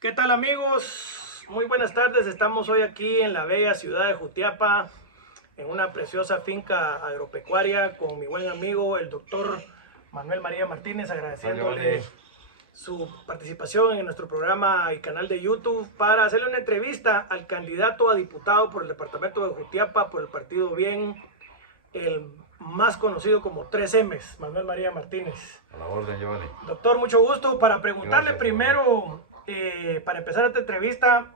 ¿Qué tal, amigos? Muy buenas tardes. Estamos hoy aquí en la bella ciudad de Jutiapa, en una preciosa finca agropecuaria con mi buen amigo, el doctor Manuel María Martínez, agradeciéndole su participación en nuestro programa y canal de YouTube para hacerle una entrevista al candidato a diputado por el departamento de Jutiapa por el partido Bien, el más conocido como 3Ms, Manuel María Martínez. A la orden, Giovanni. Doctor, mucho gusto. Para preguntarle Gracias, primero, para empezar esta entrevista,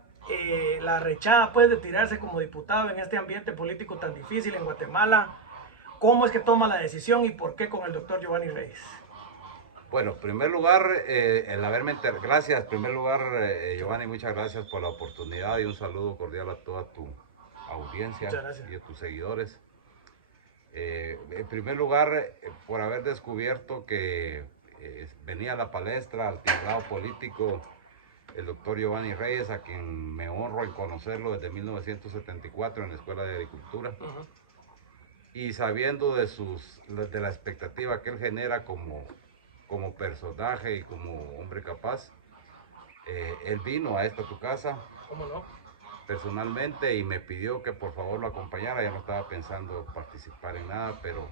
la rechada pues de tirarse como diputado en este ambiente político tan difícil en Guatemala, ¿cómo es que toma la decisión y por qué con el doctor Giovanni Reyes? Bueno, en primer lugar, gracias, en primer lugar, Giovanni, muchas gracias por la oportunidad y un saludo cordial a toda tu audiencia Muchas gracias. y a tus seguidores. En primer lugar, por haber descubierto que venía a la palestra, al tinglado político, el doctor Giovanni Reyes, a quien me honro en conocerlo desde 1974 en la Escuela de Agricultura. Y sabiendo de la expectativa que él genera como personaje y como hombre capaz, él vino a tu casa. ¿Cómo no? Personalmente, y me pidió que por favor lo acompañara. Ya no estaba pensando participar en nada, pero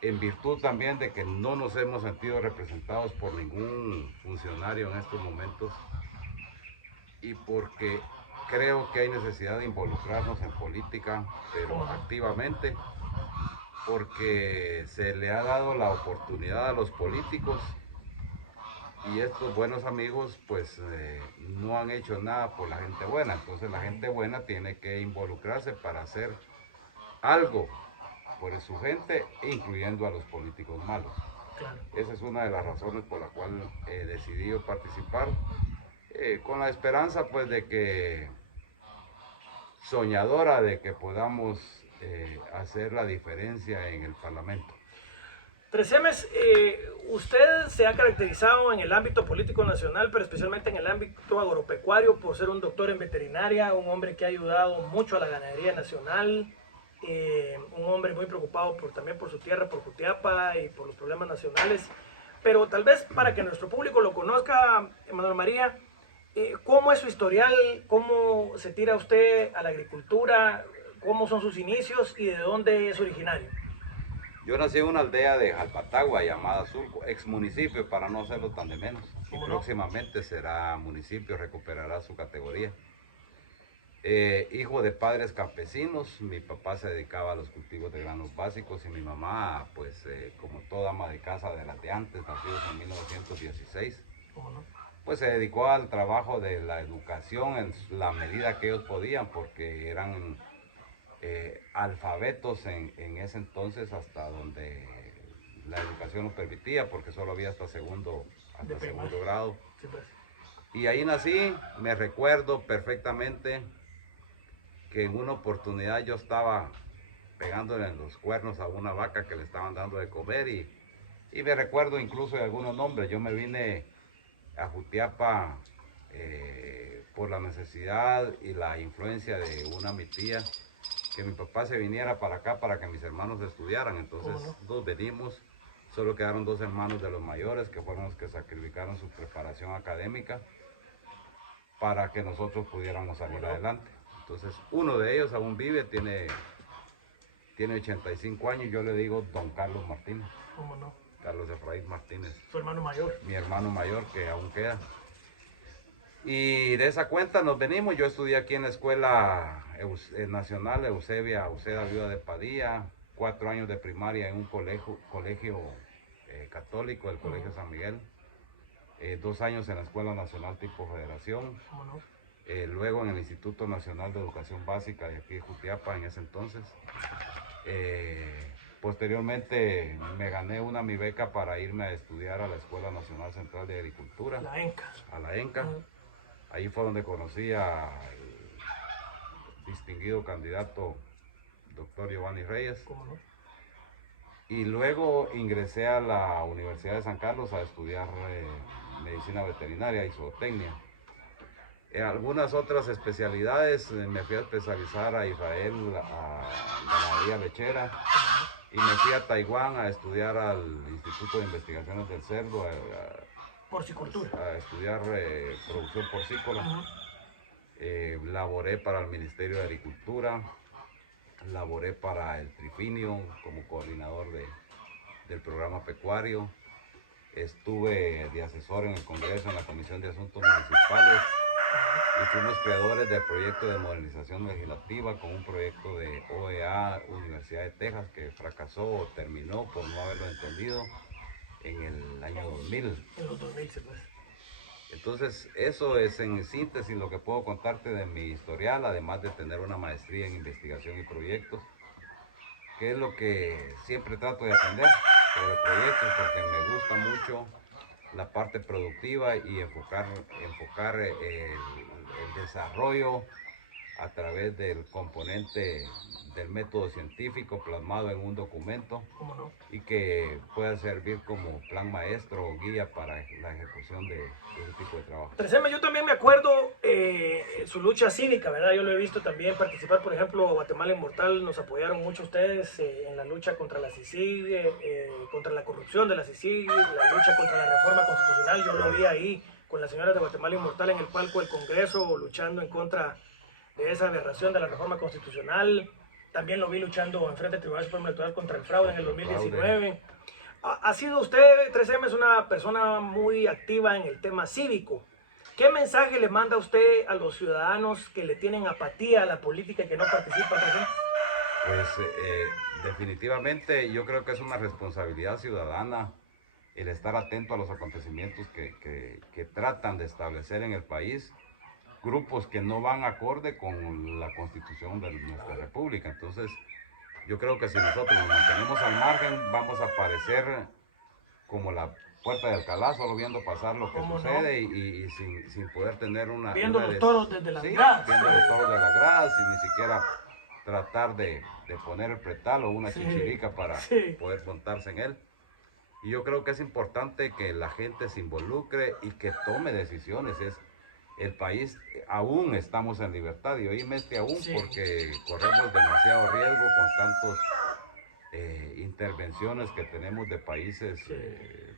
en virtud también de que no nos hemos sentido representados por ningún funcionario en estos momentos y porque creo que hay necesidad de involucrarnos en política, pero activamente, porque se le ha dado la oportunidad a los políticos y estos buenos amigos pues no han hecho nada por la gente buena. Entonces la gente buena tiene que involucrarse para hacer algo por su gente, incluyendo a los políticos malos. Claro. Esa es una de las razones por la cual he decidido participar, con la esperanza pues de que soñadora de que podamos hacer la diferencia en el Parlamento. 3Ms, usted se ha caracterizado en el ámbito político nacional, pero especialmente en el ámbito agropecuario, por ser un doctor en veterinaria, un hombre que ha ayudado mucho a la ganadería nacional, un hombre muy preocupado también por su tierra, por Jutiapa y por los problemas nacionales. Pero tal vez para que nuestro público lo conozca, Manuel María, ¿cómo es su historial? ¿Cómo se tira usted a la agricultura? ¿Cómo son sus inicios y de dónde es originario? Yo nací en una aldea de Jalpatagua llamada Surco, ex municipio, para no hacerlo tan de menos. Y próximamente será municipio, recuperará su categoría. Hijo de padres campesinos, mi papá se dedicaba a los cultivos de granos básicos y mi mamá, pues como toda ama de casa de las de antes, nacidos en 1916, pues se dedicó al trabajo de la educación en la medida que ellos podían, porque eran alfabetos en ese entonces, hasta donde la educación nos permitía, porque solo había hasta segundo grado. Y ahí nací. Me recuerdo perfectamente que en una oportunidad yo estaba pegándole en los cuernos a una vaca que le estaban dando de comer, y me recuerdo incluso de algunos nombres. Yo me vine a Jutiapa por la necesidad y la influencia de mi tía, que mi papá se viniera para acá para que mis hermanos estudiaran. Entonces nos venimos. Solo quedaron 2 hermanos de los mayores, que fueron los que sacrificaron su preparación académica para que nosotros pudiéramos salir adelante. Entonces uno de ellos aún vive, tiene 85 años, yo le digo don Carlos Martínez. ¿Cómo no? Carlos Efraín Martínez. Su hermano mayor. Mi hermano mayor, que aún queda. Y de esa cuenta nos venimos. Yo estudié aquí en la Escuela Nacional Eusebia Uceda Viuda de Padilla, 4 años de primaria en un colegio católico, el Colegio San Miguel, 2 años en la Escuela Nacional tipo Federación, luego en el Instituto Nacional de Educación Básica de aquí de Jutiapa en ese entonces. Posteriormente me gané mi beca para irme a estudiar a la Escuela Nacional Central de Agricultura, la ENCA. A la ENCA. Ahí fue donde conocí al distinguido candidato doctor Giovanni Reyes. ¿Cómo no? Y luego ingresé a la Universidad de San Carlos a estudiar medicina veterinaria y zootecnia. En algunas otras especialidades me fui a especializar a Israel, a ganadería lechera, y me fui a Taiwán a estudiar al Instituto de Investigaciones del Cerdo, Porcicultura. A estudiar producción porcícola. Laboré para el Ministerio de Agricultura, laboré para el Trifinio como coordinador del programa pecuario. Estuve de asesor en el Congreso en la Comisión de Asuntos Municipales y fuimos creadores del proyecto de modernización legislativa con un proyecto de OEA Universidad de Texas que fracasó o terminó por no haberlo entendido en el año 2000. En los 2000 se puede. Entonces, eso es en síntesis lo que puedo contarte de mi historial, además de tener una maestría en investigación y proyectos, que es lo que siempre trato de aprender sobre proyectos, porque me gusta mucho la parte productiva y enfocar el desarrollo a través del componente del método científico plasmado en un documento. ¿Cómo no? Y que pueda servir como plan maestro o guía para la ejecución de ese tipo de trabajo. 3M, yo también me acuerdo su lucha cívica, ¿verdad? Yo lo he visto también participar, por ejemplo, Guatemala Inmortal, nos apoyaron mucho ustedes en la lucha contra la CICIG, contra la corrupción de la CICIG, la lucha contra la reforma constitucional. Yo lo vi ahí con las señoras de Guatemala Inmortal en el palco del Congreso, luchando en contra de esa aberración de la reforma constitucional. También lo vi luchando en frente del Tribunal Supremo Electoral contra el fraude en el 2019. Ha sido usted, 3M, es una persona muy activa en el tema cívico. ¿Qué mensaje le manda usted a los ciudadanos que le tienen apatía a la política y que no participan? Pues definitivamente yo creo que es una responsabilidad ciudadana el estar atento a los acontecimientos que tratan de establecer en el país grupos que no van acorde con la constitución de nuestra república. Entonces, yo creo que si nosotros nos mantenemos al margen, vamos a parecer como la puerta de Alcalá, solo viendo pasar lo que sucede no? y sin poder tener una... Viendo una los toros desde las gradas. Viendo los toros de las gradas, sin ni siquiera tratar de poner el pretal o una chichirica para poder montarse en él. Y yo creo que es importante que la gente se involucre y que tome decisiones. El país, aún estamos en libertad, y oíme aún porque corremos demasiado riesgo con tantos intervenciones que tenemos de países de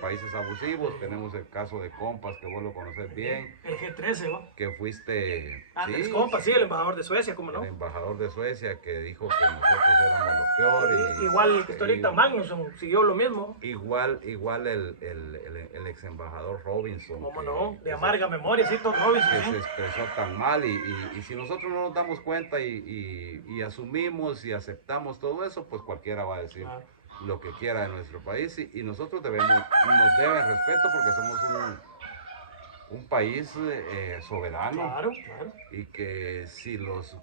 países abusivos. Tenemos el caso de Compas, que vos lo conoces bien. El G13, ¿no? Que fuiste... Andrés Compas, el embajador de Suecia, ¿cómo no? El embajador de Suecia, que dijo que nosotros éramos lo peor. Igual que ahorita Magnusson siguió lo mismo. Igual el ex embajador Robinson. ¿Cómo no? De amarga memoria, sí, Tom Robinson. Que se expresó tan mal, y si nosotros no nos damos cuenta y asumimos y aceptamos todo eso, pues cualquiera va a decir lo que quiera de nuestro país, y nosotros nos deben respeto porque somos un país soberano. Claro, claro. Y que si los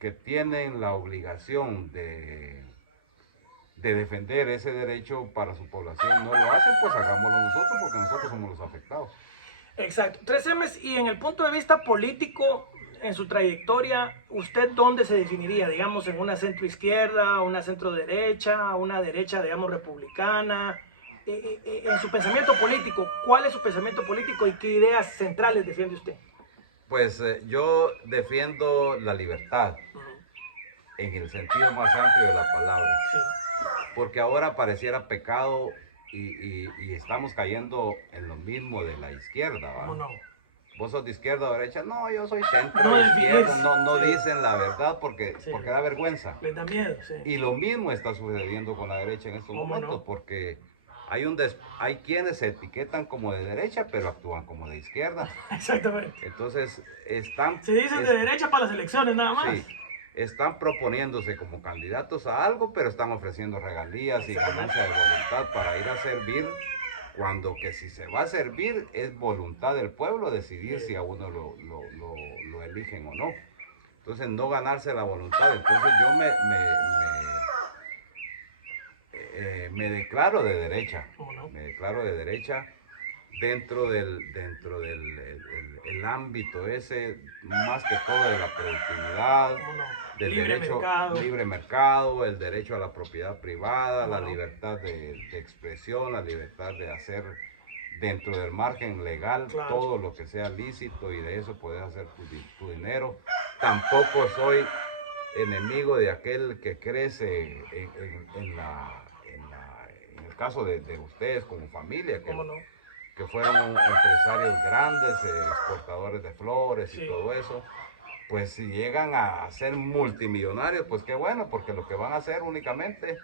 que tienen la obligación de defender ese derecho para su población no lo hacen, pues hagámoslo nosotros, porque nosotros somos los afectados. Exacto. 3M, y en el punto de vista político, en su trayectoria, ¿usted dónde se definiría? Digamos, en una centro-izquierda, una centro-derecha, una derecha, digamos, republicana. En su pensamiento político, ¿cuál es su pensamiento político y qué ideas centrales defiende usted? Pues yo defiendo la libertad, en el sentido más amplio de la palabra. Sí. Porque ahora pareciera pecado y estamos cayendo en lo mismo de la izquierda, ¿va? ¿Cómo no? Vos sos de izquierda o derecha. No, yo soy centro, izquierda. No dicen la verdad porque da vergüenza. Les da miedo, sí. Y lo mismo está sucediendo con la derecha en estos momentos, porque hay quienes se etiquetan como de derecha, pero actúan como de izquierda. Exactamente. Entonces se dicen de derecha para las elecciones nada más. Sí. Están proponiéndose como candidatos a algo, pero están ofreciendo regalías y ganancia de voluntad para ir a servir, cuando que si se va a servir es voluntad del pueblo decidir si a uno lo eligen o no. Entonces no ganarse la voluntad. Entonces yo me declaro de derecha. Me declaro de derecha dentro del ámbito ese, más que todo de la productividad, del libre mercado, el derecho a la propiedad privada, la libertad de expresión, la libertad de hacer dentro del margen legal todo lo que sea lícito, y de eso puedes hacer tu dinero. Tampoco soy enemigo de aquel que crece en el caso de ustedes como familia, ¿Cómo no? que fueron empresarios grandes, exportadores de flores y Sí. todo eso, pues si llegan a ser multimillonarios, pues qué bueno, porque lo que van a hacer únicamente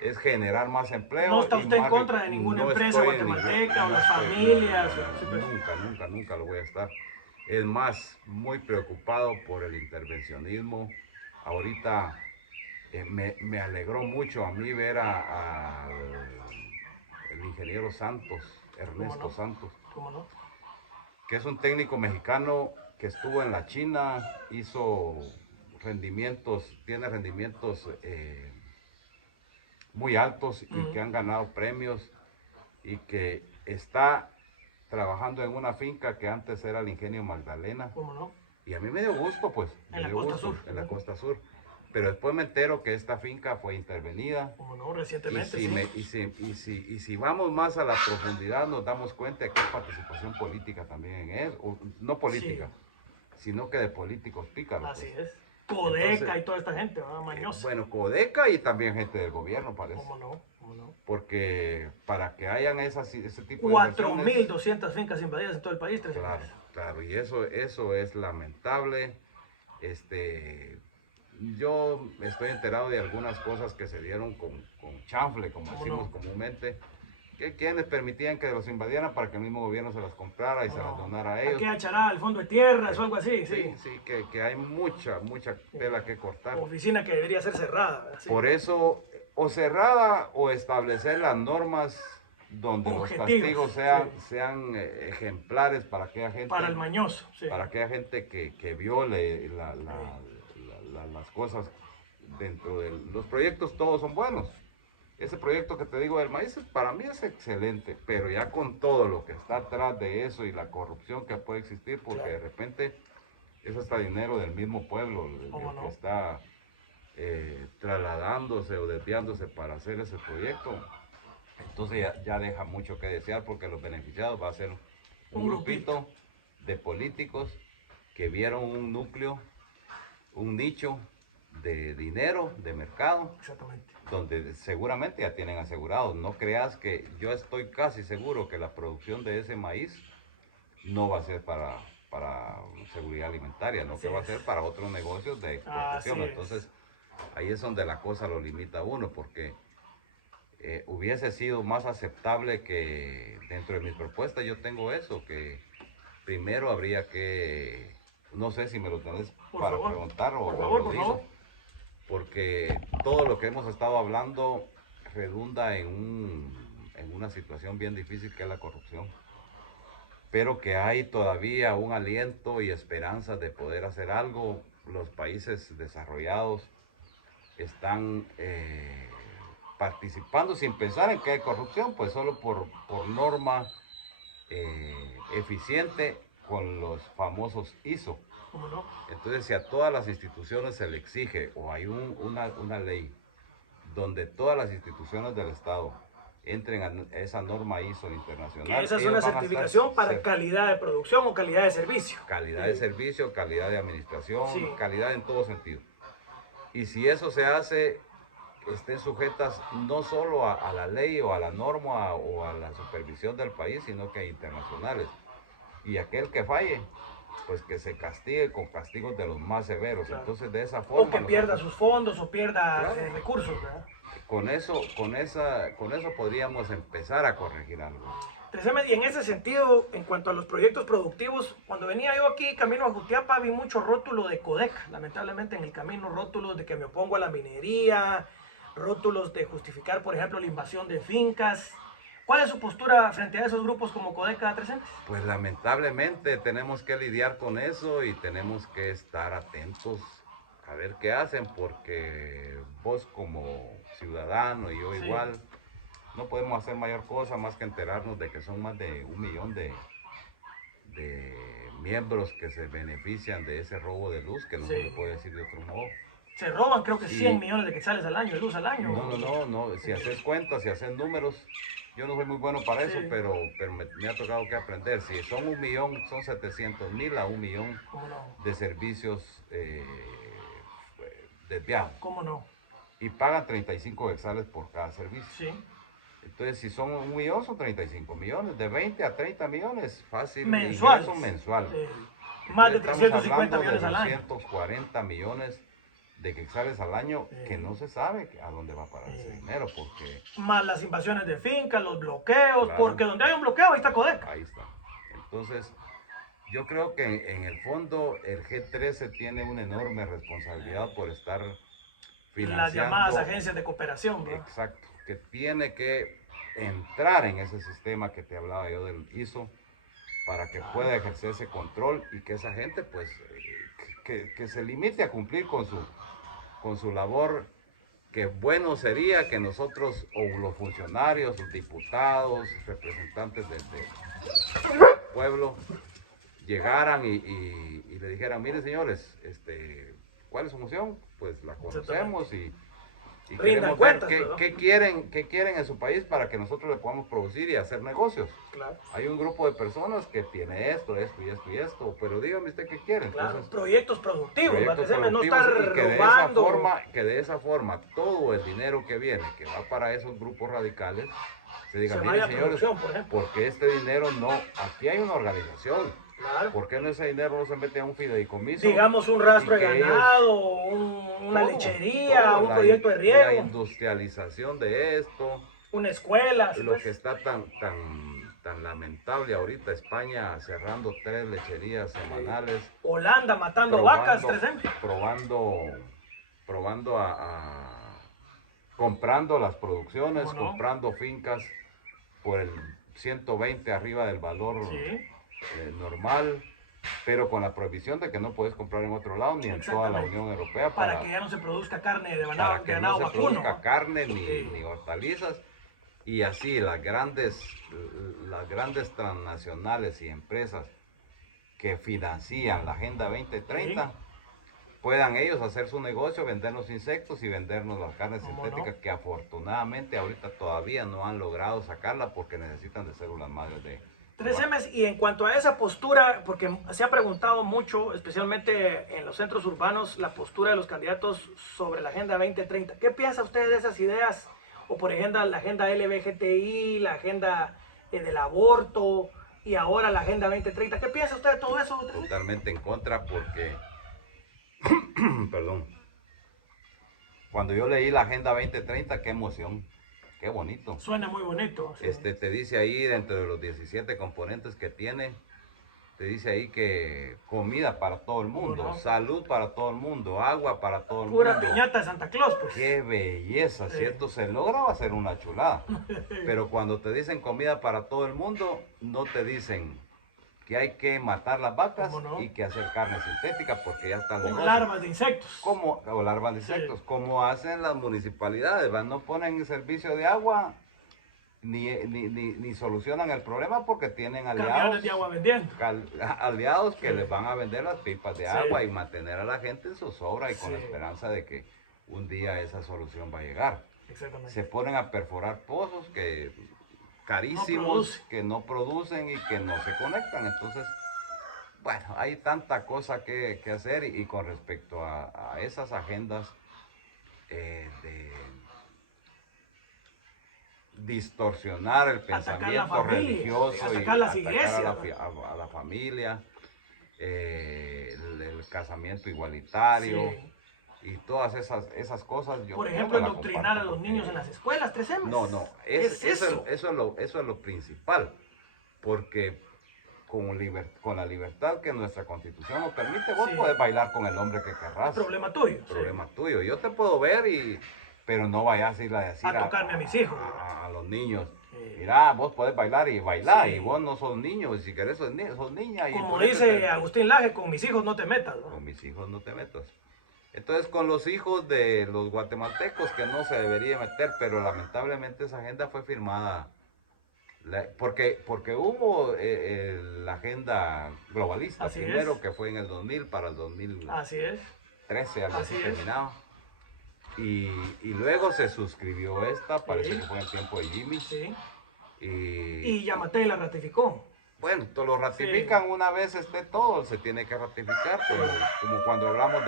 es generar más empleo. No está y usted en más contra de ninguna no empresa estoy en guatemalteca o no las estoy, familias. Sí, pues. nunca lo voy a estar. Es más, muy preocupado por el intervencionismo. Ahorita me alegró mucho a mí ver al el ingeniero Santos, ¿Cómo Ernesto no? Santos, ¿Cómo no? que es un técnico mexicano que estuvo en la China, hizo rendimientos, tiene rendimientos muy altos y que han ganado premios y que está trabajando en una finca que antes era el Ingenio Magdalena. ¿Cómo no? Y a mí me dio gusto, pues, En me la dio costa gusto sur. en la costa sur. Pero después me entero que esta finca fue intervenida. ¿Cómo no? Y Recientemente, si, sí. y si vamos más a la profundidad, nos damos cuenta que hay participación política también en eso. No política, Sí. sino que de políticos pícaros. Así Pues. es. Codeca Entonces, y toda esta gente, ¿verdad? Mañosa. bueno, Codeca y también gente del gobierno, parece. ¿Cómo no? ¿Cómo no? Porque para que hayan ese tipo de 4.200 fincas invadidas en todo el país, 13 claro, meses. claro, y eso es lamentable. Yo estoy enterado de algunas cosas que se dieron con chanfle, como decimos comúnmente, que quienes permitían que los invadieran para que el mismo gobierno se las comprara y se las donara a ellos. Aquí echará al fondo de tierras o algo así, sí. Sí, que hay mucha tela que cortar. Oficina que debería ser cerrada. Sí. Por eso, o cerrada o establecer las normas donde Objetivos, los castigos sean ejemplares para aquella gente. Para el mañoso, sí. Para aquella gente que viole las cosas dentro de los proyectos, todos son buenos. Ese proyecto que te digo del maíz para mí es excelente, pero ya con todo lo que está atrás de eso y la corrupción que puede existir, porque de repente es hasta dinero del mismo pueblo el que está trasladándose o desviándose para hacer ese proyecto. Entonces ya deja mucho que desear, porque los beneficiados va a ser un grupito de políticos que vieron un núcleo, un nicho de dinero, de mercado, donde seguramente ya tienen asegurados. No creas que yo estoy casi seguro que la producción de ese maíz no va a ser para seguridad alimentaria, no, que va a ser para otros negocios de explotación. Entonces ahí es donde la cosa lo limita a uno, porque hubiese sido más aceptable que dentro de mis propuestas yo tengo eso, que primero habría que, no sé si me lo tenés para preguntar o lo digo, porque todo lo que hemos estado hablando redunda en una situación bien difícil, que es la corrupción, pero que hay todavía un aliento y esperanzas de poder hacer algo. Los países desarrollados están participando sin pensar en que hay corrupción, pues solo por norma eficiente con los famosos ISO. ¿Cómo no? Entonces, si a todas las instituciones se le exige, o hay una ley donde todas las instituciones del Estado entren a esa norma ISO internacional. Que esa es una certificación para calidad de producción o calidad de servicio. Calidad de servicio, calidad de administración, calidad en todo sentido. Y si eso se hace, estén sujetas no solo a la ley o a la norma o a la supervisión del país, sino que internacionales. Y aquel que falle, pues que se castigue con castigos de los más severos. Entonces, de esa forma... O que pierda sus fondos o pierda recursos, ¿verdad? Con eso podríamos empezar a corregir algo. Y en ese sentido, en cuanto a los proyectos productivos, cuando venía yo aquí camino a Jutiapa, vi mucho rótulo de Codeca. Lamentablemente en el camino, rótulos de que me opongo a la minería, rótulos de justificar, por ejemplo, la invasión de fincas. ¿Cuál es su postura frente a esos grupos como Codeca 300? Pues lamentablemente tenemos que lidiar con eso y tenemos que estar atentos a ver qué hacen, porque vos como ciudadano y yo igual, no podemos hacer mayor cosa más que enterarnos de que son más de 1 millón de miembros que se benefician de ese robo de luz, que no se le puede decir de otro modo. Se roban creo que 100 millones de quetzales al año, de luz al año. No, si haces cuentas, si haces números, yo no soy muy bueno para eso, pero me ha tocado que aprender. Si son 1 millón, son 700,000 a 1 millón de servicios desviados. ¿Cómo no? Y pagan 35 quetzales por cada servicio. Sí. Entonces, si son 1 millón, son 35 millones. De 20 a 30 millones, fácil. Mensuales. Ingreso mensual. Más de Estamos 350 hablando millones de al año. 240 millones de quetzales al año que no se sabe a dónde va a parar ese dinero, porque... Más las invasiones de fincas, los bloqueos, Claro. porque donde hay un bloqueo ahí está Codeca. Ahí está. Entonces, yo creo que en el fondo el G13 tiene una enorme responsabilidad por estar financiando... Las llamadas agencias de cooperación, ¿no? Exacto, que tiene que entrar en ese sistema que te hablaba yo del ISO para que pueda ejercer ese control y que esa gente pues que se limite a cumplir con su labor, que bueno sería que nosotros o los funcionarios, los diputados, representantes del pueblo llegaran y le dijeran, mire señores, ¿cuál es su moción? Pues la conocemos y queremos ver qué quieren en su país para que nosotros le podamos producir y hacer negocios. Claro. Hay un grupo de personas que tiene esto, pero dígame usted qué quieren. Claro, entonces, proyectos productivos, proyectos para que no estar productivos, y robando. que de esa forma todo el dinero que viene, que va para esos grupos radicales, se diga, Se miren vaya a señores, producción, por ejemplo. porque este dinero no, aquí hay una organización. Claro. ¿Por qué no ese dinero no se mete a un fideicomiso? Digamos un rastro Y de que ganado, una lechería, un proyecto de riego. La industrialización de esto. Una escuela. Lo que está tan lamentable ahorita, España cerrando 3 lecherías semanales. Holanda matando vacas, probando comprando las producciones, ¿Cómo no? comprando fincas por el 120 arriba del valor normal, pero con la prohibición de que no puedes comprar en otro lado ni en toda la Unión Europea para que ya no se produzca carne de para que ganado no se vacuno. produzca carne ni hortalizas. Y así las grandes transnacionales y empresas que financian la Agenda 2030 puedan ellos hacer su negocio, vender los insectos y vendernos las carnes sintéticas que afortunadamente ahorita todavía no han logrado sacarla porque necesitan de células madres de... 3M, y en cuanto a esa postura, porque se ha preguntado mucho, especialmente en los centros urbanos, la postura de los candidatos sobre la Agenda 2030. ¿Qué piensa usted de esas ideas? O por ejemplo, la agenda LGBTI, la agenda del aborto y ahora la Agenda 2030. ¿Qué piensa usted de todo eso? Totalmente en contra porque, perdón, cuando yo leí la Agenda 2030, qué emoción. Qué bonito. Suena muy bonito. Sí. Te dice ahí, dentro de los 17 componentes que tiene, te dice ahí que comida para todo el mundo, ¿no? Salud para todo el mundo, agua para todo el mundo. Pura piñata de Santa Claus, pues. Qué belleza, ¿cierto? Se logra, va a ser una chulada. Pero cuando te dicen comida para todo el mundo, no te dicen que hay que matar las vacas y que hacer carne sintética porque ya está el negocio. O larvas de insectos. O larvas de insectos, como hacen las municipalidades, ¿va? No ponen servicio de agua ni solucionan el problema porque tienen aliados, de agua vendiendo. aliados que les van a vender las pipas de agua y mantener a la gente en zozobra y con la esperanza de que un día esa solución va a llegar. Exactamente. Se ponen a perforar pozos carísimos, que no producen y que no se conectan. Entonces, bueno, hay tanta cosa que hacer y con respecto a esas agendas de distorsionar el pensamiento religioso y atacar las iglesias, a la familia, el casamiento igualitario y todas esas cosas. Por ejemplo, adoctrinar a los niños en las escuelas, 3M. No, eso es lo principal, porque con la libertad que nuestra Constitución nos permite, vos podés bailar con el hombre que querrás. Problema tuyo. Problema tuyo. Yo te puedo ver pero no vayas a ir a decir a tocarme a mis hijos. A los niños. Mira, vos podés bailar y bailar, y vos no sos niño, y si querés sos niña. Como dice Agustín Laje, con mis hijos no te metas, ¿no? Con mis hijos no te metas. Entonces, con los hijos de los guatemaltecos, que no se debería meter, pero lamentablemente esa agenda fue firmada, porque hubo la agenda globalista, primero que fue en el 2000 para el 2013, algo así terminado. Y luego se suscribió esta, parece que fue en el tiempo de Jimmy. Sí. Y Yamatei la ratificó. Bueno, lo ratifican una vez esté todo, se tiene que ratificar, como cuando hablamos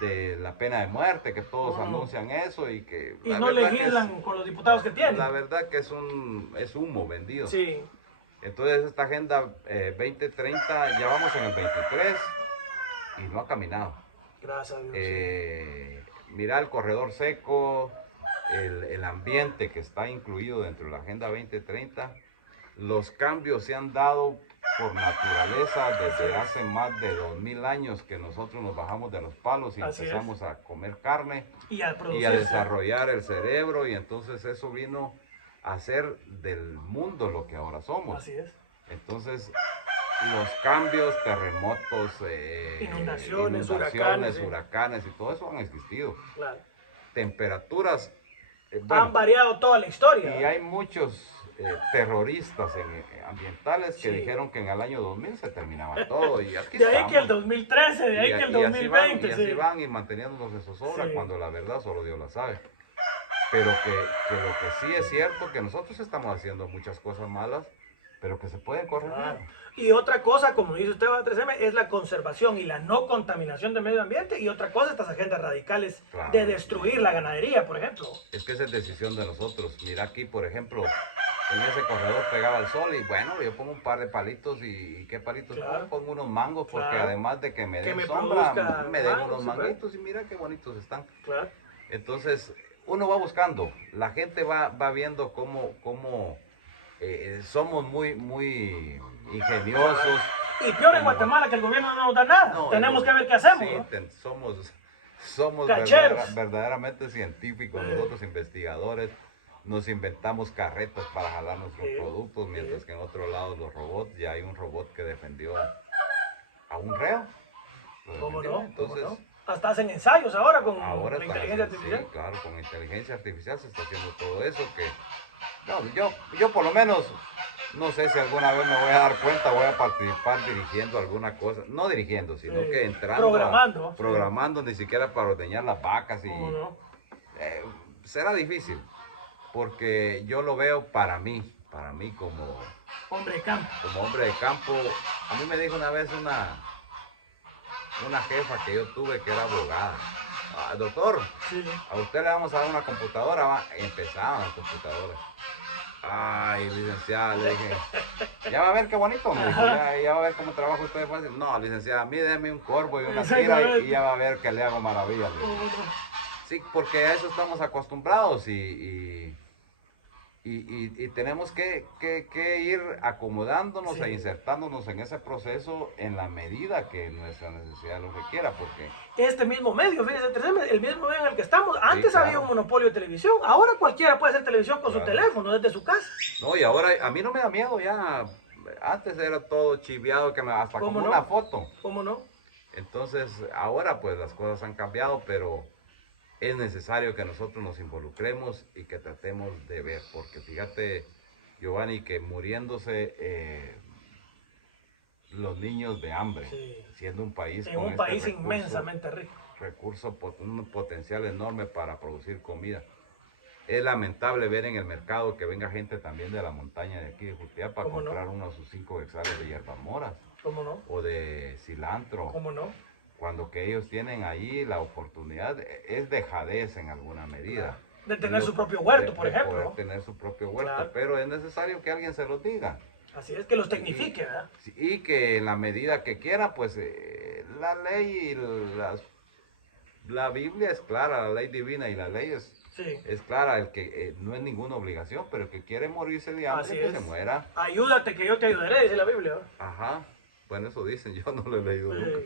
de la pena de muerte, que todos anuncian eso y que... Y no legislan con los diputados que tienen. La verdad que es humo vendido. Sí. Entonces esta agenda 2030, ya vamos en el 23 y no ha caminado. Gracias a Dios. Mira el corredor seco, el ambiente que está incluido dentro de la agenda 2030, los cambios se han dado por naturaleza desde hace más de 2000 años que nosotros nos bajamos de los palos y empezamos a comer carne y a desarrollar el cerebro, y entonces eso vino a hacer del mundo lo que ahora somos. Así es. Entonces los cambios, terremotos, inundaciones, huracanes y todo eso han existido. Claro. Temperaturas han variado toda la historia. Y hay muchos terroristas ambientales que dijeron que en el año 2000 se terminaba todo. Y aquí de ahí que el 2013, de ahí que el 2020. Y así van y manteniéndonos en zozobra cuando la verdad solo Dios la sabe. Pero que lo que sí es cierto, que nosotros estamos haciendo muchas cosas malas, pero que se pueden corregir. Claro. Y otra cosa, como dice usted, 3M, es la conservación y la no contaminación del medio ambiente. Y otra cosa, estas agendas radicales de destruir la ganadería, por ejemplo. Es que esa es decisión de nosotros. Mira aquí, por ejemplo, en ese corredor pegaba el sol y bueno, yo pongo un par de palitos y ¿qué palitos pongo? Pongo unos mangos porque además de que me den sombra, me den unos manguitos y mira qué bonitos están. Claro. Entonces, uno va buscando, la gente va viendo cómo somos muy ingeniosos. Y peor en Guatemala, que el gobierno no nos da nada. No, tenemos que ver qué hacemos. Sí, ¿no? Somos verdaderamente científicos, nosotros investigadores. Nos inventamos carretas para jalar nuestros productos, mientras que en otro lado los robots, ya hay un robot que defendió a un reo. ¿Cómo no? Entonces, ¿cómo no? Hasta hacen ensayos ahora con la inteligencia artificial. Sí, claro, con inteligencia artificial se está haciendo todo eso. Yo por lo menos, no sé si alguna vez me voy a dar cuenta, voy a participar dirigiendo alguna cosa. No dirigiendo, sino que entrando. Programando, ni siquiera para ordeñar las vacas. Será difícil. Porque yo lo veo para mí como hombre de campo. Como hombre de campo. A mí me dijo una vez una jefa que yo tuve que era abogada. Doctor, a usted le vamos a dar una computadora. Empezaban las computadoras. Ay, licenciada, le dije, ya va a ver qué bonito, me dijo, ya va a ver cómo trabaja usted fácil. No, licenciada, a mí déme un corvo y una tira y ya va a ver que le hago maravillas. Sí, porque a eso estamos acostumbrados y tenemos que ir acomodándonos e insertándonos en ese proceso en la medida que nuestra necesidad lo requiera, porque... Este mismo medio, fíjese, el mismo medio en el que estamos, antes había un monopolio de televisión, ahora cualquiera puede hacer televisión con su teléfono desde su casa. No, y ahora a mí no me da miedo ya, antes era todo chiviado, que hasta como una foto. ¿Cómo no? Entonces, ahora pues las cosas han cambiado, pero... es necesario que nosotros nos involucremos y que tratemos de ver, porque fíjate, Giovanni, que muriéndose los niños de hambre, siendo un país con un país inmensamente rico, un potencial enorme para producir comida. Es lamentable ver en el mercado que venga gente también de la montaña de aquí de Jutiapa a comprar unos 5 hectáreas de hierbas moras. ¿Cómo no? O de cilantro. ¿Cómo no? Cuando que ellos tienen ahí la oportunidad, es dejadez en alguna medida. De tener su propio huerto, por ejemplo. De poder tener su propio huerto, pero es necesario que alguien se los diga. Así es, que los tecnifique, ¿verdad? Y que en la medida que quiera, pues la ley y la Biblia es clara, la ley divina y la ley es clara, el que no es ninguna obligación, pero el que quiere morirse de hambre, que se muera. Ayúdate que yo te ayudaré, dice la Biblia. Ajá, bueno, eso dicen, yo no lo he leído nunca.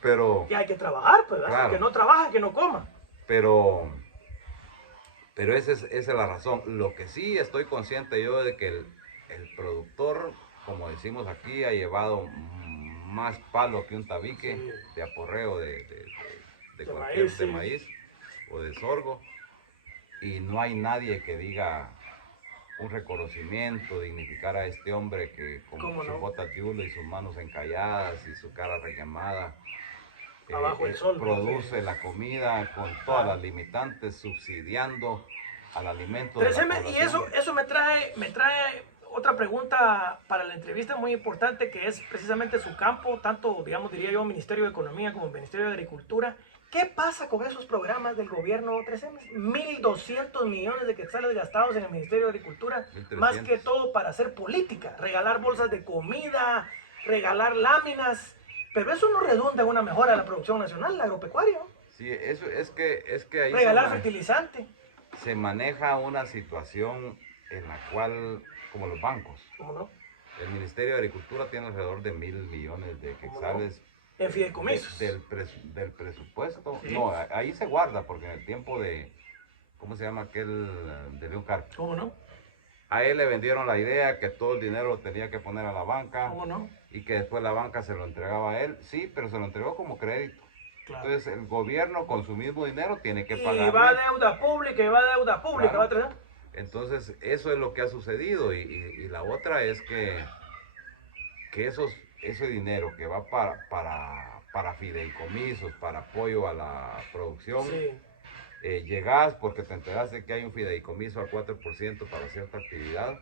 Pero, y hay que trabajar, pues, claro. Que no trabaja, que no coma. Pero esa es la razón. Lo que sí estoy consciente yo de que el productor, como decimos aquí, ha llevado más palo que un tabique de aporreo de maíz o de sorgo. Y no hay nadie que diga un reconocimiento, dignificar a este hombre que con sus botas de hule y sus manos encalladas y su cara requemada, abajo el sol, produce la comida con todas las limitantes, subsidiando al alimento. Y eso me trae otra pregunta para la entrevista muy importante, que es precisamente su campo, tanto, digamos, diría yo, Ministerio de Economía como Ministerio de Agricultura, ¿Qué pasa con esos programas del gobierno 3M? 1.200 millones de quetzales gastados en el Ministerio de Agricultura, 1.300. más que todo para hacer política, regalar bolsas de comida, regalar láminas, pero eso no redunda en una mejora de la producción nacional, agropecuaria. Sí, eso es que ahí regalar fertilizante. Se maneja una situación en la cual, como los bancos, ¿Cómo no? el Ministerio de Agricultura tiene alrededor de 1.000 millones de quetzales. En fideicomisos. Del presupuesto. Sí. No, ahí se guarda porque en el tiempo de, ¿cómo se llama aquel? De León Carpio. ¿Cómo no? A él le vendieron la idea que todo el dinero lo tenía que poner a la banca. ¿Cómo no? Y que después la banca se lo entregaba a él. Sí, pero se lo entregó como crédito. Claro. Entonces el gobierno con su mismo dinero tiene que pagar. Y va deuda pública, y va deuda pública. Claro. Va a traer. Entonces eso es lo que ha sucedido. Y la otra es que ese dinero que va para fideicomisos, para apoyo a la producción, Sí. Llegas porque te enteraste que hay un fideicomiso al 4% para cierta actividad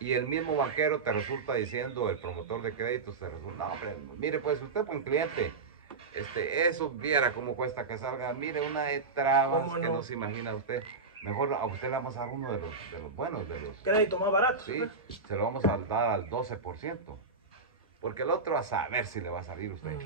y el mismo banquero te resulta diciendo, el promotor de créditos te resulta, no hombre, mire pues usted buen cliente, eso viera cómo cuesta que salga, mire una de trabas que no se imagina usted. Mejor a usted le vamos a dar uno de los buenos, de los crédito más barato. Sí, se lo vamos a dar al 12%. Porque el otro a saber si le va a salir usted.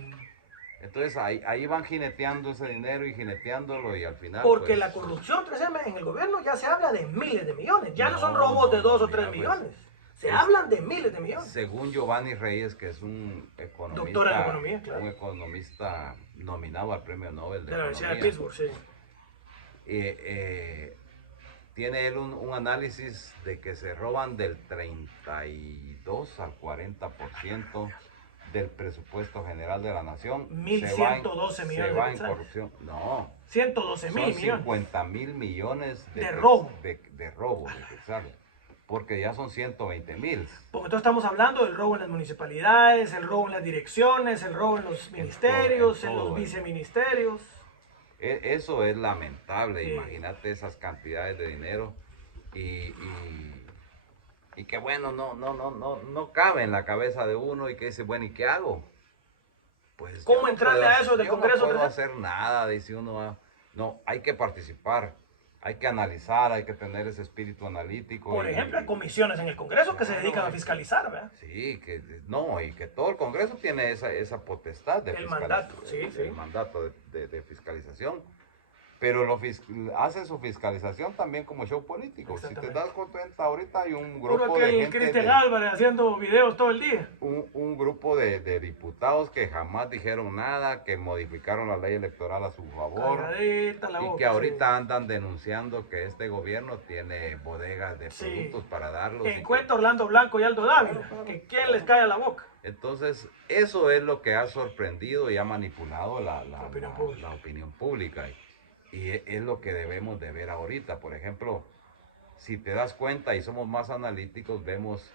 Entonces ahí van jineteando ese dinero y jineteándolo y al final... Porque pues, la corrupción 3M en el gobierno ya se habla de miles de millones. Ya no son robos de 2 o 3 millones. Se hablan de miles de millones. Según Giovanni Reyes, que es un economista... Doctor en economía, claro. Un economista nominado al premio Nobel de la Universidad de Pittsburgh, sí. Tiene él un análisis de que se roban del 32 al 40% del presupuesto general de la nación. 1.112 millones se va en corrupción. No. 112 mil millones. 50.000 millones de robo. De robo, de quetzales. Porque ya son 120.000. Porque entonces estamos hablando del robo en las municipalidades, el robo en las direcciones, el robo en los ministerios, en los viceministerios. Eso es lamentable, sí. Imagínate esas cantidades de dinero y que bueno, no cabe en la cabeza de uno y que dice, bueno, ¿y qué hago? Pues ¿cómo entrarle a eso del Congreso? No puedo hacer nada, dice uno, no, hay que participar, hay que analizar, hay que tener ese espíritu analítico. Por ejemplo, hay comisiones en el Congreso que se dedican a fiscalizar, ¿verdad? Sí, y que todo el Congreso tiene esa potestad de mandato, sí. El mandato de fiscalización. Pero hacen su fiscalización también como show político. Si te das cuenta, ahorita hay un grupo de gente... Cristian Álvarez haciendo videos todo el día. Un grupo de diputados que jamás dijeron nada, que modificaron la ley electoral a su favor. Y que ahorita andan denunciando que este gobierno tiene bodegas de productos para darlos. Encuentra Orlando Blanco y Aldo Dávila, que quién les cae a la boca. Entonces, eso es lo que ha sorprendido y ha manipulado la opinión pública. Y es lo que debemos de ver ahorita. Por ejemplo, si te das cuenta y somos más analíticos, vemos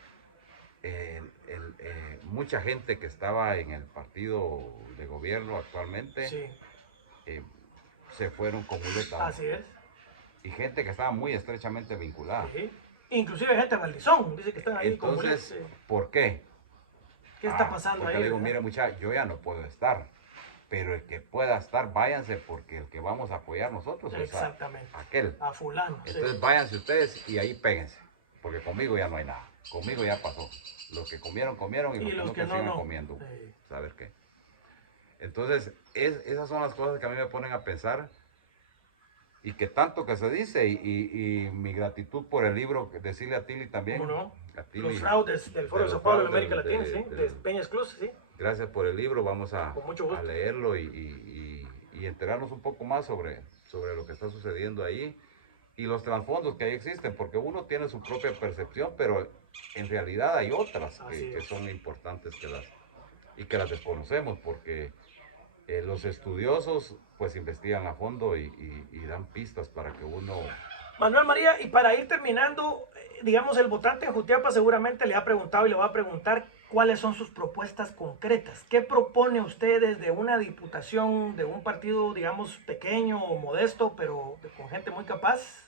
mucha gente que estaba en el partido de gobierno actualmente, se fueron con muleta. Así es. Y gente que estaba muy estrechamente vinculada. Sí. Inclusive gente de Valdizón, dice que están ahí. Entonces, con ¿por qué? ¿Qué está pasando porque ahí? Le digo, mira muchacha, yo ya no puedo estar. Pero el que pueda estar, váyanse, porque el que vamos a apoyar nosotros es aquel. A fulano. Entonces váyanse ustedes y ahí péguense, porque conmigo ya no hay nada. Conmigo ya pasó. Los que comieron, comieron, y los que no sigan comiendo. ¿Sabes qué? Entonces, esas son las cosas que a mí me ponen a pensar y que tanto que se dice. Y mi gratitud por el libro, decirle a Tili también. ¿Cómo no? Los fraudes del Foro de Sao Paulo de América Latina, de Peñas Cruz, sí. Gracias por el libro, vamos a leerlo y enterarnos un poco más sobre lo que está sucediendo ahí y los trasfondos que ahí existen, porque uno tiene su propia percepción, pero en realidad hay otras que son importantes que las desconocemos, porque los estudiosos pues investigan a fondo y dan pistas para que uno... Manuel María, y para ir terminando, digamos, el votante en Jutiapa seguramente le ha preguntado y le va a preguntar cuáles son sus propuestas concretas. ¿Qué propone usted desde una diputación de un partido, digamos, pequeño o modesto, pero con gente muy capaz,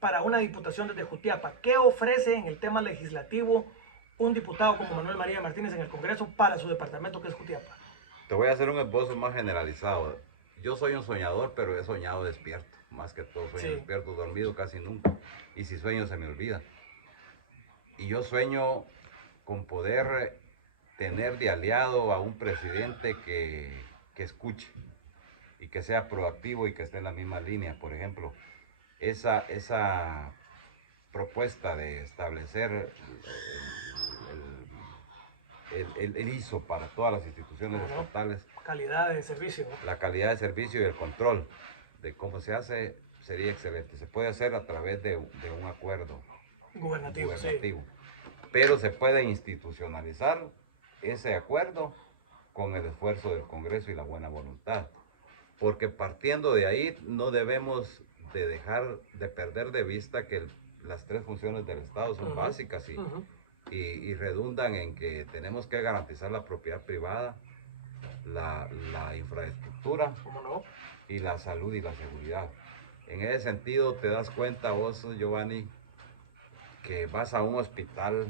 para una diputación desde Jutiapa? ¿Qué ofrece en el tema legislativo un diputado como Manuel María Martínez en el Congreso para su departamento, que es Jutiapa? Te voy a hacer un esbozo más generalizado. yo soy un soñador, pero he soñado despierto, más que todo sueño Sí. despierto, dormido casi nunca. Y si sueño se me olvida. Y yo sueño con poder tener de aliado a un presidente que escuche y que sea proactivo y que esté en la misma línea. Por ejemplo, esa propuesta de establecer el ISO para todas las instituciones estatales, calidad de servicio, ¿no? la calidad de servicio y el control de cómo se hace sería excelente. Se puede hacer a través de un acuerdo Gubernativo. Sí. Pero se puede institucionalizar ese acuerdo con el esfuerzo del Congreso y la buena voluntad. Porque partiendo de ahí no debemos de dejar de perder de vista que las tres funciones del Estado son básicas y redundan en que tenemos que garantizar la propiedad privada, la infraestructura, y la salud y la seguridad. En ese sentido te das cuenta vos, Giovanni, que vas a un hospital